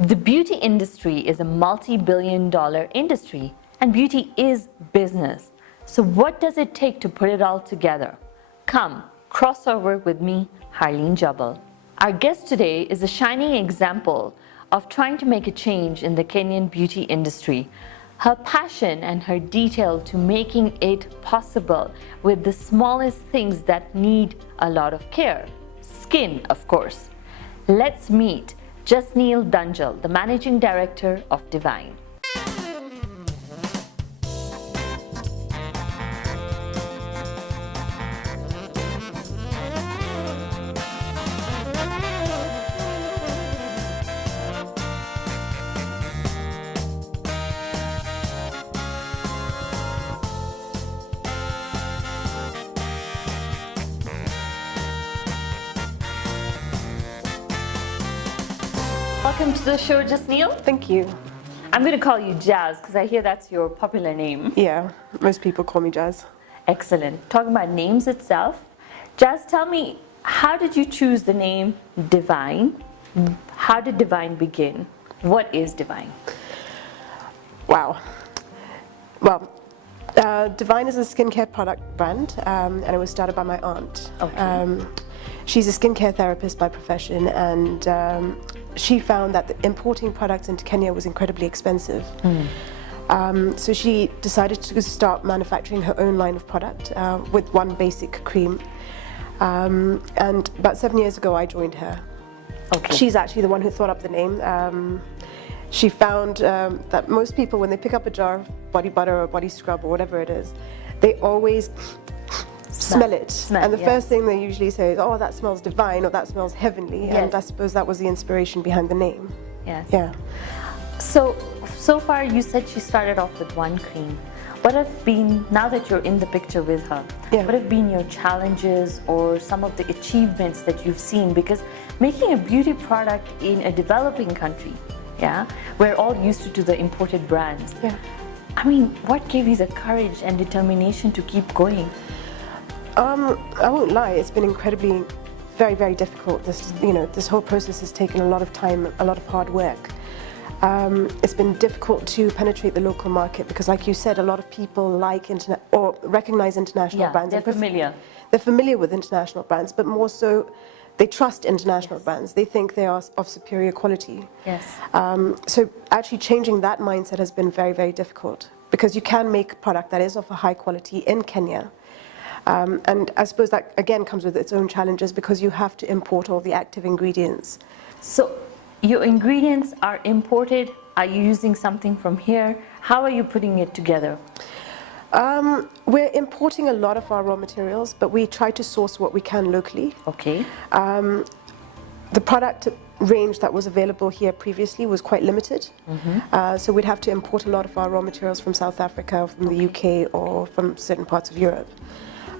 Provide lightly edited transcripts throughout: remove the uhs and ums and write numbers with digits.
The beauty industry is a multi-billion-dollar industry, and beauty is business. So what does it take to put it all together? Come, crossover with me, Harleen Jabbal. Our guest today is a shining example of trying to make a change in the Kenyan beauty industry. Her passion and her detail to making it possible with the smallest things that need a lot of care. Skin, of course. Let's meet Jasneel Dhanjal, the Managing Director of Divine. Welcome to the show, Jasneel. Thank you. I'm going to call you Jazz because I hear that's your popular name. Yeah, most people call me Jazz. Excellent. Talking about names itself, Jazz, tell me, how did you choose the name Divine? How did Divine begin? What is Divine? Wow. Well, Divine is a skincare product brand, and it was started by my aunt. Okay. She's a skincare therapist by profession, and she found that importing products into Kenya was incredibly expensive. So she decided to start manufacturing her own line of product with one basic cream. And about 7 years ago, I joined her. Okay. She's actually the one who thought up the name. She found that most people, when they pick up a jar of body butter or body scrub or whatever it is, they always smell it. And the first thing they usually say is, oh, that smells divine, or that smells heavenly. Yes. And I suppose that was the inspiration behind the name. Yes. Yeah. So far you said she started off with one cream. What have been, now that you're in the picture with her, what have been your challenges or some of the achievements that you've seen? Because making a beauty product in a developing country, we're all used to the imported brands. Yeah. I mean, what gave you the courage and determination to keep going? I won't lie, it's been incredibly, very, very difficult. This whole process has taken a lot of time, a lot of hard work. It's been difficult to penetrate the local market because, like you said, a lot of people like or recognize international brands. They're familiar. They're familiar with international brands, but more so, they trust international brands. They think they are of superior quality. Yes. So actually changing that mindset has been very, very difficult because you can make a product that is of a high quality in Kenya. And I suppose that again comes with its own challenges because you have to import all the active ingredients. So your ingredients are imported. Are you using something from here? How are you putting it together? We're importing a lot of our raw materials, but we try to source what we can locally. Okay. The product range that was available here previously was quite limited. So we'd have to import a lot of our raw materials from South Africa, from the UK, or from certain parts of Europe.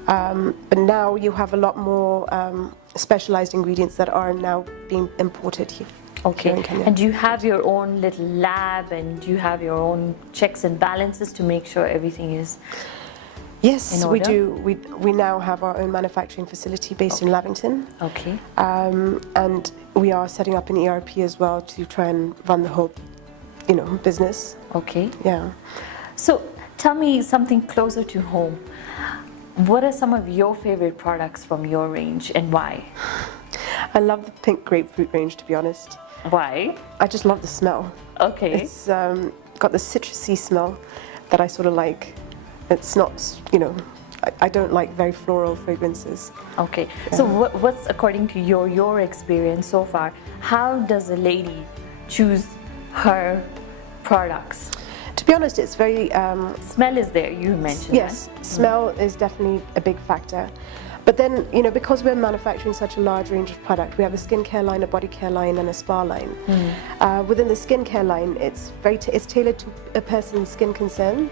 But now you have a lot more specialized ingredients that are now being imported here. Okay. Here in Kenya. And do you have your own little lab, and do you have your own checks and balances to make sure everything is Yes, in order? we do. We now have our own manufacturing facility based in Lavington. Okay. And we are setting up an ERP as well to try and run the whole, business. Okay. Yeah. So tell me something closer to home. What are some of your favorite products from your range and why? I love the pink grapefruit range, to be honest. Why? I just love the smell. Okay. It's got the citrusy smell that I sort of like. It's not, I don't like very floral fragrances. Okay. Yeah. So what's, according to your experience so far, how does a lady choose her products? To be honest, it's very... Smell is there, you mentioned. Yes, smell is definitely a big factor. But then, because we're manufacturing such a large range of product, we have a skincare line, a body care line, and a spa line. Within the skincare line, it's tailored to a person's skin concern.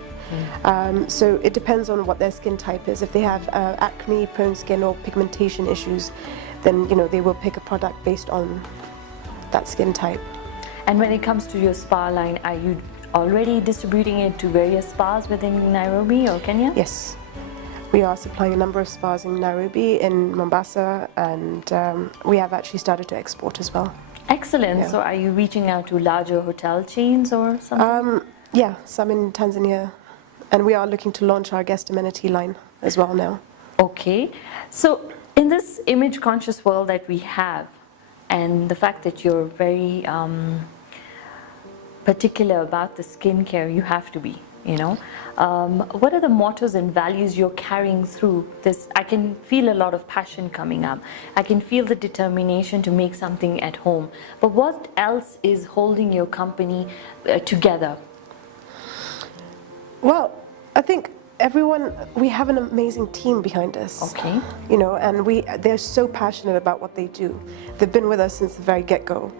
So it depends on what their skin type is. If they have acne-prone skin or pigmentation issues, then they will pick a product based on that skin type. And when it comes to your spa line, are you already distributing it to various spas within Nairobi or Kenya? Yes. We are supplying a number of spas in Nairobi, in Mombasa, and we have actually started to export as well. Excellent. Yeah. So are you reaching out to larger hotel chains or something? Yeah, some in Tanzania, and we are looking to launch our guest amenity line as well now. Okay. So in this image conscious world that we have, and the fact that you're very particular about the skincare, you have to be, you know. What are the mottos and values you're carrying through this? I can feel a lot of passion coming up. I can feel the determination to make something at home. But what else is holding your company together? Well, I think we have an amazing team behind us. Okay. You know, and they're so passionate about what they do. They've been with us since the very get-go.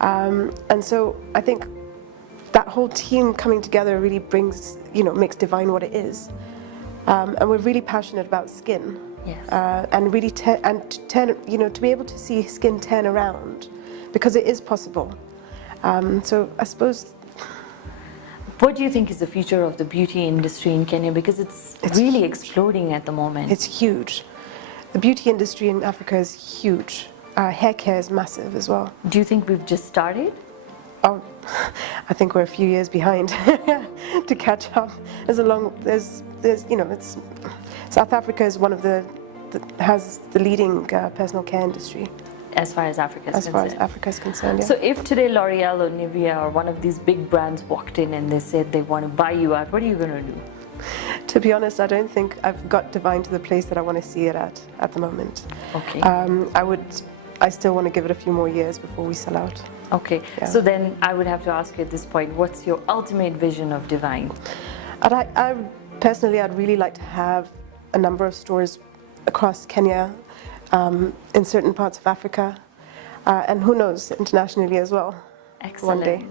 And so I think that whole team coming together really brings, makes Divine what it is. And we're really passionate about skin. Yes. And really to be able to see skin turn around, because it is possible. So I suppose. What do you think is the future of the beauty industry in Kenya? Because it's really huge. Exploding at the moment. It's huge. The beauty industry in Africa is huge. Hair care is massive as well. Do you think we've just started? Oh, I think we're a few years behind to catch up. South Africa is one of has the leading personal care industry. As far as Africa is concerned. Yeah. So if today L'Oreal or Nivea or one of these big brands walked in and they said they want to buy you out, what are you going to do? To be honest, I don't think I've got Divine to the place that I want to see it at the moment. Okay. I still want to give it a few more years before we sell out. Okay. Yeah. So then I would have to ask you at this point, what's your ultimate vision of Divine? Personally, I'd really like to have a number of stores across Kenya, in certain parts of Africa, and who knows, internationally as well. Excellent. One day.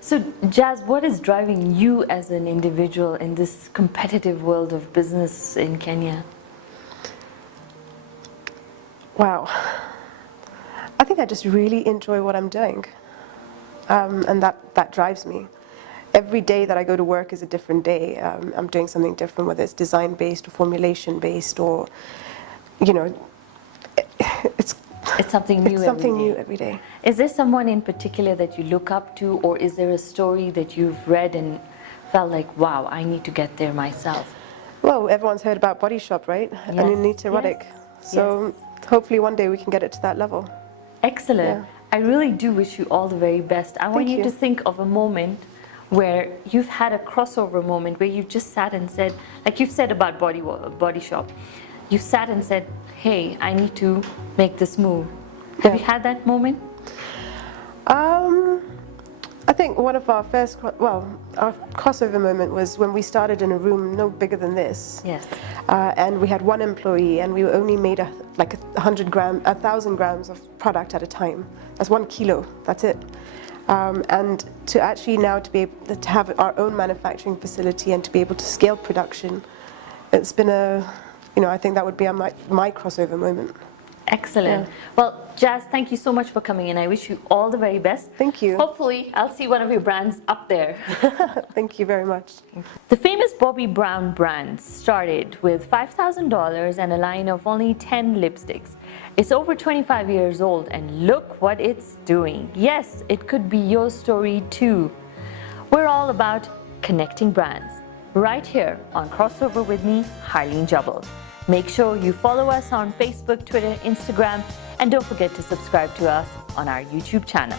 So, Jazz, what is driving you as an individual in this competitive world of business in Kenya? Wow. I think I just really enjoy what I'm doing, and that drives me. Every day that I go to work is a different day. I'm doing something different, whether it's design-based or formulation-based or, it's something new. It's something new every day. Is there someone in particular that you look up to, or is there a story that you've read and felt like, wow, I need to get there myself? Well, everyone's heard about Body Shop, right? Yes. And Anita Roddick. So hopefully one day we can get it to that level. Excellent. Yeah. I really do wish you all the very best. I want you to think of a moment where you've had a crossover moment where you've just sat and said, like you've said about Body Shop, you sat and said, hey, I need to make this move. Have you had that moment? I think one of our our crossover moment was when we started in a room no bigger than this. Yes. And we had one employee, and we only made 1,000 grams of product at a time. That's 1 kilo. That's it. And to actually now to be able to have our own manufacturing facility and to be able to scale production, it's been I think that would be my crossover moment. Excellent. Yeah. Well, Jazz, thank you so much for coming in. I wish you all the very best. Thank you. Hopefully, I'll see one of your brands up there. Thank you very much. The famous Bobbi Brown brand started with $5,000 and a line of only 10 lipsticks. It's over 25 years old, and look what it's doing. Yes, it could be your story too. We're all about connecting brands, right here on Crossover with me, Harleen Jabbal. Make sure you follow us on Facebook, Twitter, Instagram, and don't forget to subscribe to us on our YouTube channel.